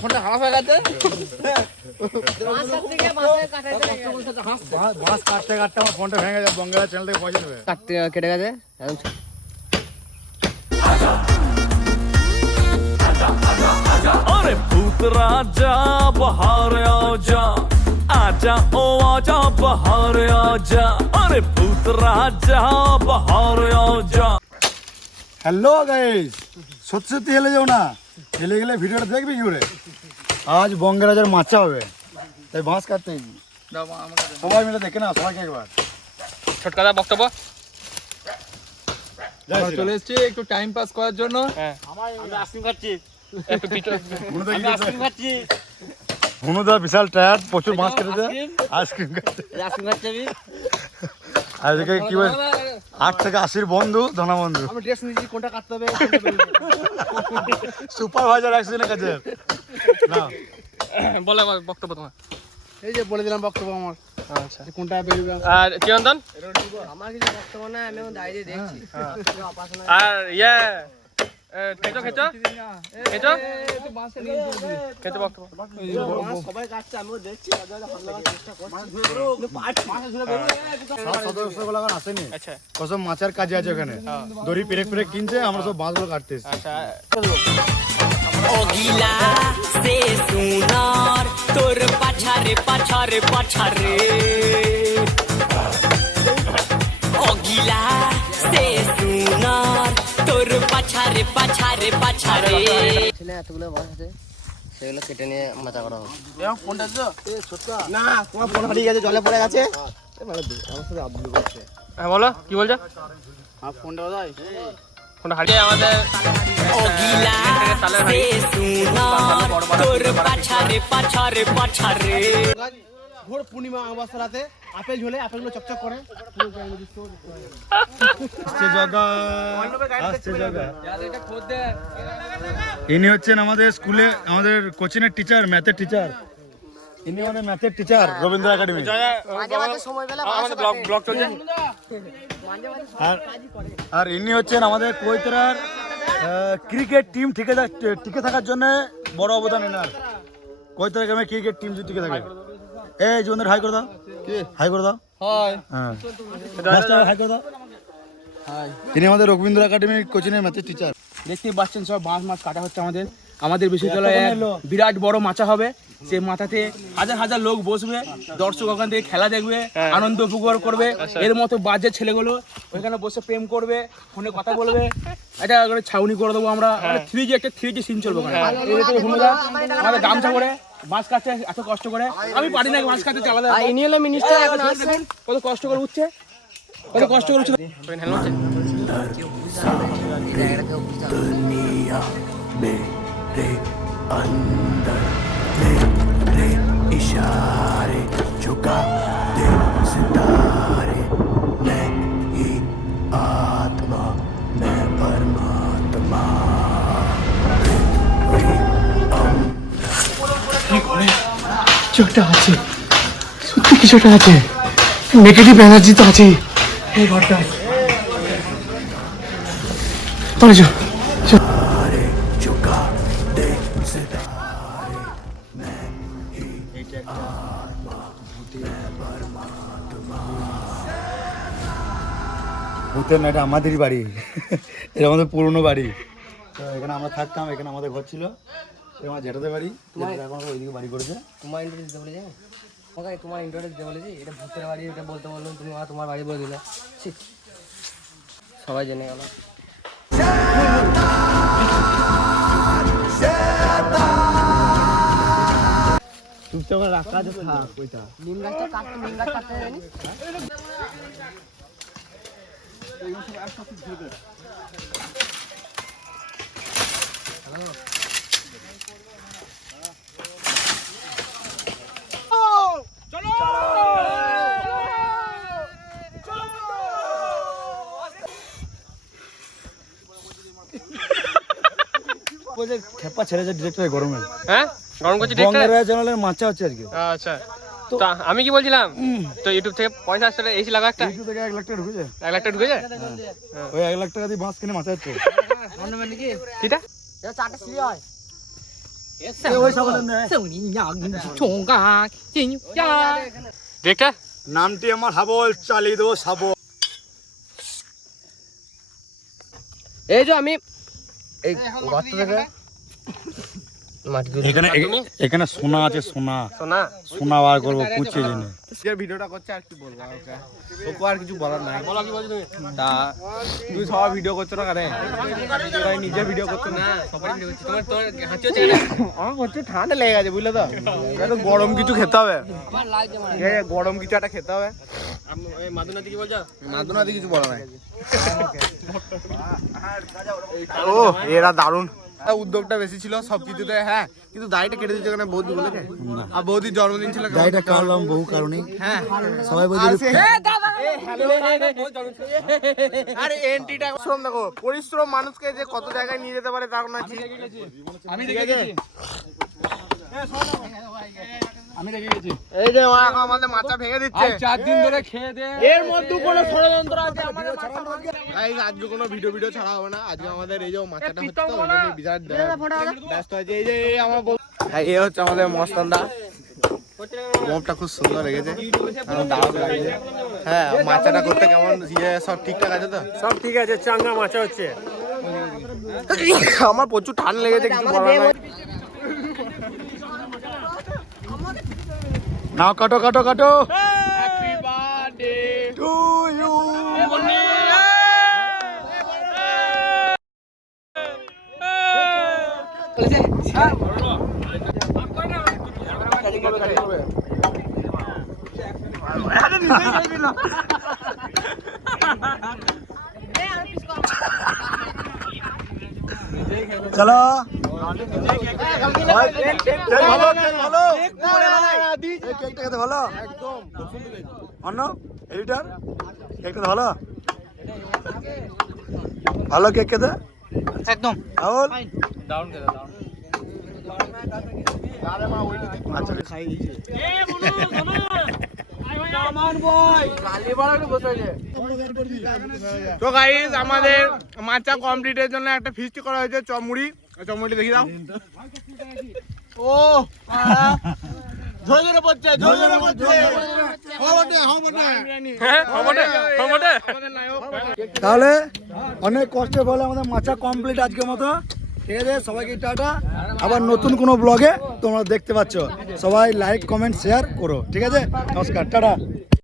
ফোনটা খারাপ হয়ে গেছে। মাছ কাটতে কাটতে আমার ফোনটা ভেঙে যাবে, বঙ্গলা চ্যানেল থেকে পয়সা নেবে। কাটতে কেটে গেছে। अरे भूत राजा बाहर आजा, आजा ओ आजा बाहर आजा, अरे भूत राजा बाहर आजा। হ্যালো গাইস, সত্যি সত্যি হেলে যাও না, হেলে গেলে ভিডিওটা দেখবি কি করে? আজ বঙ্গরাজের মাচা হবে, তাই বাঁশ কাটতে গেছি। সবাই মিলে দেখে না, সবাইকে একবার ছোটকাদা বক্তব্য। চলে এসেছি একটু টাইম পাস করার জন্য। হুনুদা বিশাল টায়ার্ড, প্রচুর মাছ কেটেছে, আইসক্রিম আজকে কি বল 8 থেকে 80 বন্ধু, ধনা বন্ধু। আমি ড্রেস নিয়েছি, কোনটা কাটতে হবে সুপারভাইজার একজনের কাছে না বলে বক্তব্য তোমার। এই যে বলে দিলাম বক্তব্য আমার। আচ্ছা, কোনটা বেরোবে। আর চিরন্তন আমার কিছু বক্তব্য না, আমি দাঁড়িয়ে দেখছি। আর ইয়ে খেচো খেচো খেচো খেচো বক্তব্য। সবাই কাটছে, আমিও দেখছি। সদস্যগুলো এখন আসেনি, আচ্ছা কসব মাছের কাজে আছে ওখানে, দড়ি পেরেক পেরেক কিনছে, আমরা সব বাঁশগুলো কাটতে এসেছি। আচ্ছা ওগিলা সে সুনার তোর পাছারে পাছারে পাছারে, ওগিলা সে সুনার তোর পাছারে পাছারে পাছারে। ছেলে এতগুলো বাস আছে, সেগুলো কেটে নিয়ে মাথা করা হবে। ফোনটা তো না, তোমার ফোন হারিয়ে গেছে, জলে পড়ে গেছে। হ্যাঁ বলো কি বলছো? ফোনটা কোথায়? ফোনটা হারিয়ে আমাদের ওগিলা সে সুনার তোর পাছারে পাছারে পাছারে। ঘোর পূর্ণিমা অমাবস্যা রাতে আপেল ঝোলে, আপেলগুলো চকচক করে। ইনি হচ্ছেন আমাদের স্কুলে আমাদের কোচিংয়ের টিচার, ম্যাথের টিচার। ইনি আমাদের ম্যাথের টিচার রবীন্দ্র একাডেমি। মাঝে মাঝে সময় পেলে আমাদের ব্লগ চলছে। আর ইনি হচ্ছেন আমাদের কৈতরার ক্রিকেট টিম টিকে থাকার জন্য বড় অবদান এনার। কৈতরা গ্রামের ক্রিকেট টিম যদি টিকে থাকে, এই জীবনের হাই করে দাও, হাই করে দাও, হ্যাঁ হাই করে দাও। তিনি আমাদের রবীন্দ্র একাডেমির কোচিংয়ের ম্যাথের টিচার। দেখতেই পাচ্ছেন সব বাঁশ মাছ কাটা হচ্ছে আমাদের বিশ্ববিদ্যালয়ে। বিরাট বড় মাচা হবে, সেই মাথাতে হাজার হাজার লোক বসবে, দর্শক ওখান থেকে খেলা দেখবে, আনন্দ উপভোগ করবে। এর মতো বাজে ছেলেগুলো ওইখানে বসে প্রেম করবে, ফোনে কথা বলবে। এটা ছাউনি করে দেবো আমরা, 3G একটা 3G সিন চলবে ওখানে। আমাদের গামছা করে মাছ কাটছে এত কষ্ট করে, আমি পারি না মাছ কাটতে চালাতে। ইনি হলো মিনিস্টার, এখন আসছেন। কত কষ্ট করে উঠছে, কত কষ্ট করে উঠছে। दुनिया मेरे अंदर मेरे इशारे झुका दे सितारे, मैं ही आत्मा मैं परमात्मा। কিছুটা আছে, সত্যি কিছুটা আছে, নেগেটিভ এনার্জি তো আছে এই ঘরটায়। ভূতের না, এটা আমাদেরই বাড়ি, এটা আমাদের পুরনো বাড়ি। তো এখানে আমরা থাকতাম, এখানে আমাদের ঘর ছিল, আমার জেঠাদের বাড়ি। এখন ওইদিকে বাড়ি করেছে। তোমার ইন্টারেস্ট দিতে বলেছে, ওকে তোমার ইন্টারেস্ট দিতে বলেছি। এটা ভূতের বাড়ি, এটা বলতে বললাম, তুমি তোমার বাড়ি বলে দিলে, সবাই জেনে গেল। চুপচাপ রাখা আছে, থাক ওইটা। নিম গাছটা কাটতে, নিম গাছ কাটতে জানিস? খেপা ছেড়েছে ডিরেক্টর গরমে। হ্যাঁ গরম করছি ডিরেক্টর। বঙ্গরা চ্যানেলের মাচা হচ্ছে আজকে। আচ্ছা তো আমি কি বলছিলাম, তো ইউটিউব থেকে পয়সা আসলে এসি লাগা একটা ইউটিউব থেকে 1 লাখ টাকা ঢুকেছে। 1 লাখ টাকা ঢুকে যায়। ওই 1 লাখ টাকা দিয়ে বাঁশ কিনে মাচা হচ্ছে। কিটা চারটে সিঁড়ি হয়। ওই সাবান নে। দেখে নামটি আমার হাবল, চালিয়ে দেবো সাবল। এই যে আমি এই গর্ত থেকে মাটি তুলে এখানে এখানে সোনা আছে, সোনা শোনা সোনা বার করবো কুচিয়ে জেনে। যে ভিডিওটা করছে আর কি বলবো ওকে, ওকে আর কিছু বলার নাই। বলো কি বলছো তুমি? তা তুই সবাই ভিডিও করছো না কেন? তুই নিজে ভিডিও করছো না? সবাই ভিডিও করছি। তোমার তোমার হাঁচি হচ্ছে কেন? আমার হচ্ছে ঠান্ডা লেগে গেছে বুঝলে তো, এত গরম কিছু খেতে হবে, ঠিক আছে? গরম কিছু একটা খেতে হবে। মাদুনাতি কি বলছো? মাদুনাতে কিছু বলা নাই। ও এরা দারুণ উদ্যোগটা বেশি ছিল সবকিছুতে, হ্যাঁ, কিন্তু দাড়িটা কেটে দিচ্ছে কেন বৌদি বলেছে? আর বৌদির জন্মদিন ছিল, গাড়িটা কাটলাম বহু কারণে। হ্যাঁ সবাই বলছে আরে এন্ট্রিটা শ্রম দেখো, পরিশ্রম মানুষকে যে কত জায়গায় নিয়ে যেতে পারে তার কোনো ঠিক আছে। এই যে ও এখন আমাদের মাথা ভেঙে দিচ্ছে। 4 দিন ধরে খেয়ে দে। এর মধ্যে কোনো ষড়যন্ত্র আছে আমাদের গাইস, আজকে কোনো ভিডিও ছাড়া হবে না। আজকে আমাদের এই যে মাথাটা হচ্ছে তো, ওই জন্য বিরাট ব্যস্ত আছে। এই যে এই আমার এই হচ্ছে আমাদের মস্তানদা, মোমটা খুব সুন্দর লেগেছে, দারুণ লাগছে। হ্যাঁ, মাচাটা করতে কেমন ইয়ে সব ঠিকঠাক আছে তো? সব ঠিক আছে, চাঙ্গা মাছা হচ্ছে। আমার প্রচুর ঠান্ডা লেগেছে, কিছু বলার নাই। নাও কাটো কাটো কাটো। Happy birthday to you. চলো ভালো কেকটা খেতে ভালো একদম। অন্য এডিটার কেকটা ভালো ভালো কেক খেতে একদম রাহুল। দারুণ খেতে, দারুণ। আচ্ছা খাই দিয়েছি। তো গাইস, আমাদের মাচা কমপ্লিটের জন্য একটা ফিস্ট করা হয়েছে। চমুড়ি দেখি দাও। ও ধরে ধরে পড়ছে, ধরে ধরে পড়ছে। হ্যাঁ, খবরে খবরে। তাহলে অনেক কষ্টের ফলে আমাদের মাচা কমপ্লিট আজকের মতো, ঠিক আছে? সবাইকে টাটা। আবার নতুন কোনো ব্লগে তোমরা দেখতে পাচ্ছ। সবাই লাইক কমেন্ট শেয়ার করো, ঠিক আছে? নমস্কার, টাটা।